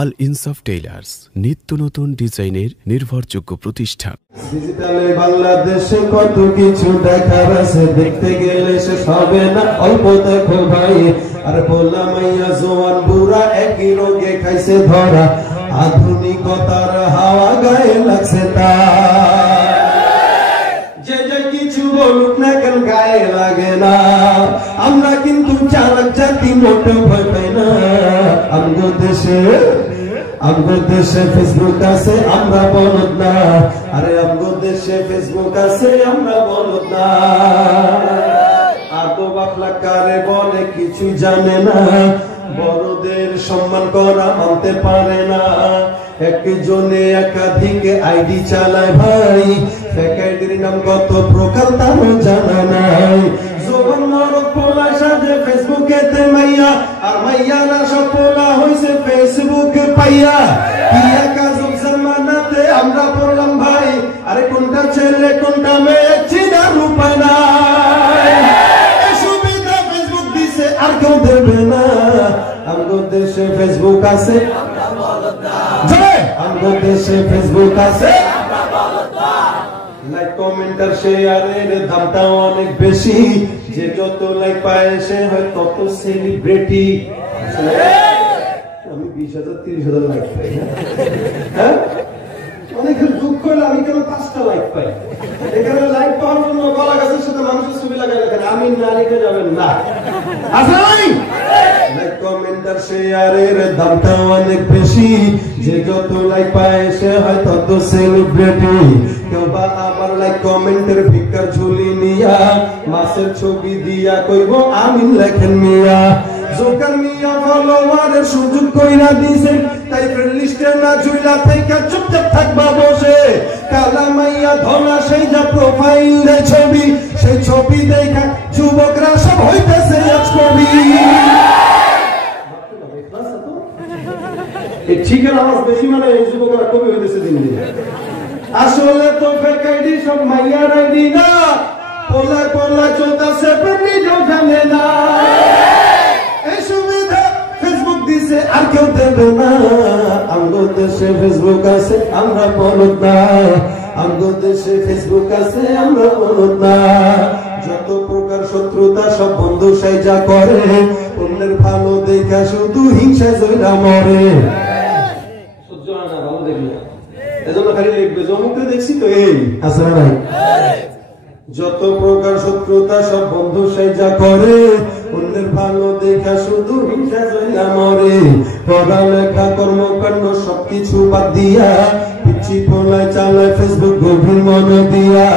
আল ইনসাফ টেইলার্স, নিত্য নতুন ডিজাইনের নির্ভরযোগ্য প্রতিষ্ঠান। ডিজিটালে বাংলাদেশে কত কিছু দেখার আছে, দেখতে গেলে শেষ হবে না, অল্প দেখো ভাই। আর পোলা মাইয়া জোয়ান বুড়া একই রোগে খাইছে ধরা, আধুনিকতার হাওয়া গায়ে লাগছে তার। যে যে কিছু বলুক না কেন গায়ে লাগে না, আমরা কিন্তু চালাক জাতি, মোটেও ভয় পাই না। আমগো দেশে ফেসবুক আছে, আমরা বলদ না। আরে আমগো দেশে ফেসবুক আছে, আমরা বলদ না। আদো বাপলা কারে বলে কিছু জানে না, বড়দের সম্মান করা মানতে পারে না। একজনে একাধিক আইডি চালায় ভাই, ফেক আইডির নাম কত প্রকার তারও জানা নাই। জোয়ান মরদ পোলা সাজে ফেসবুকেতে মাইয়া, আর মাইয়ারা সব পোলা হইছে ফেসবুক পাইয়া। কি একা যুগ জামানাতে আমরা পড়লাম ভাই, আরে কোনটা ছেলে কোনটা মেয়ে চিনার উপায় নাই। এই সুবিধা ফেসবুক দিছে আর কেউ দেবে না। আমগো দেশে ফেসবুক আছে, আমরা বলদ না। আমগো দেশে ফেসবুক আছে, আমরা বলদ না। লাইক কমেন্ট আর শেয়ারের দামটা অনেক বেশি, যে যত লাইক পায় সে হয় তত সেলিব্রিটি। আমি 20,000 30,000 লাইক পাই, হ্যাঁ অনেকের দুঃখ হলে আমি কেন 5টা লাইক পাই। এখানে লাইক পাওয়ার জন্য গলা গাছের সাথে মানুষের ছবি লাগাই রাখেন, আমি না লিখে যাবেন না। আচ্ছা লাইক কমেন্ট আর শেয়ারের দামটা অনেক বেশি, যে যত লাইক পায় সে হয় তত সেলিব্রিটি। কেউ বা আবার লাইক কমেন্টের ভিক্ষার ঝুলি নিয়া, মাছের ছবি দিয়া কইব আমিন লেখেন মিয়া। জোকার মিয়া ফলোয়ারের সুযোগ কইরা দিছে, তাই ফ্রেন্ড লিস্টে না ঝুইলা থেকে চুপচাপ থাকবা বসে। কালা মাইয়া ধলা সেই যা প্রোফাইলে ছবি, সেই ছবি দেখা যুবকরা সব হইতেছে আজ কবি। এই ঠিকের আওয়াজ বেশি মানে এই যুবকরা কবি হইতেছে দিন দিন। আসলে তো ফেক আইডি সব মাইয়ার আইডি না, পোলায় পোলায় চলতেছে নিজেও জানে না। এই সুবিধা ফেসবুক দিছে আর কেউ দেবে না। আমগো দেশে ফেসবুক আছে, আমরা বলদ না। আমগো দেশে ফেসবুক আছে, আমরা বলদ না। যত প্রকার শত্রুতা সব বন্ধু সাইজা করে, অন্যের ভালো দেখা শুধু হিংসা জয়রা মরে। সহ্য হয় না ভালো দেখলে, এজন্য খালি লিখবে জমুকে দেখছি তো এই আছে না নাই। যত প্রকার শত্রুতা সব বন্ধু সাইজা করে, অন্যের ভালো দেখা শুধু হিংসা জয়রা মরে। পড়ালেখা কর্মকাণ্ড সবকিছু বাদ দিয়া, পিচ্ছি পোলায় চালায় ফেসবুক গভীর মন দিয়া।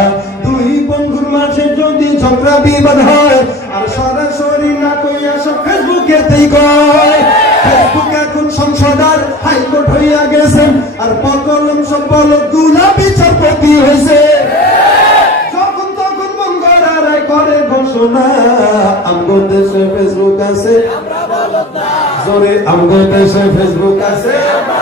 দুই বন্ধুর মাঝে যদি ঝগড়া বিবাদ হয়, আর সরাসরি না কইয়া সব ফেসবুকেতেই কয়। ফেসবুক এখন সংসদ আর হাইকোর্ট হইয়া গেছেন, আর পকলম সব বলদ গুলা বিচারপতি হয়েছে। যখন তখন মঙ্গলা রায় করে ঘোষণা, আমগো দেশে ফেসবুক আছে, আমরা বলদ না। জোরে আমগো দেশে ফেসবুক আছে, আমরা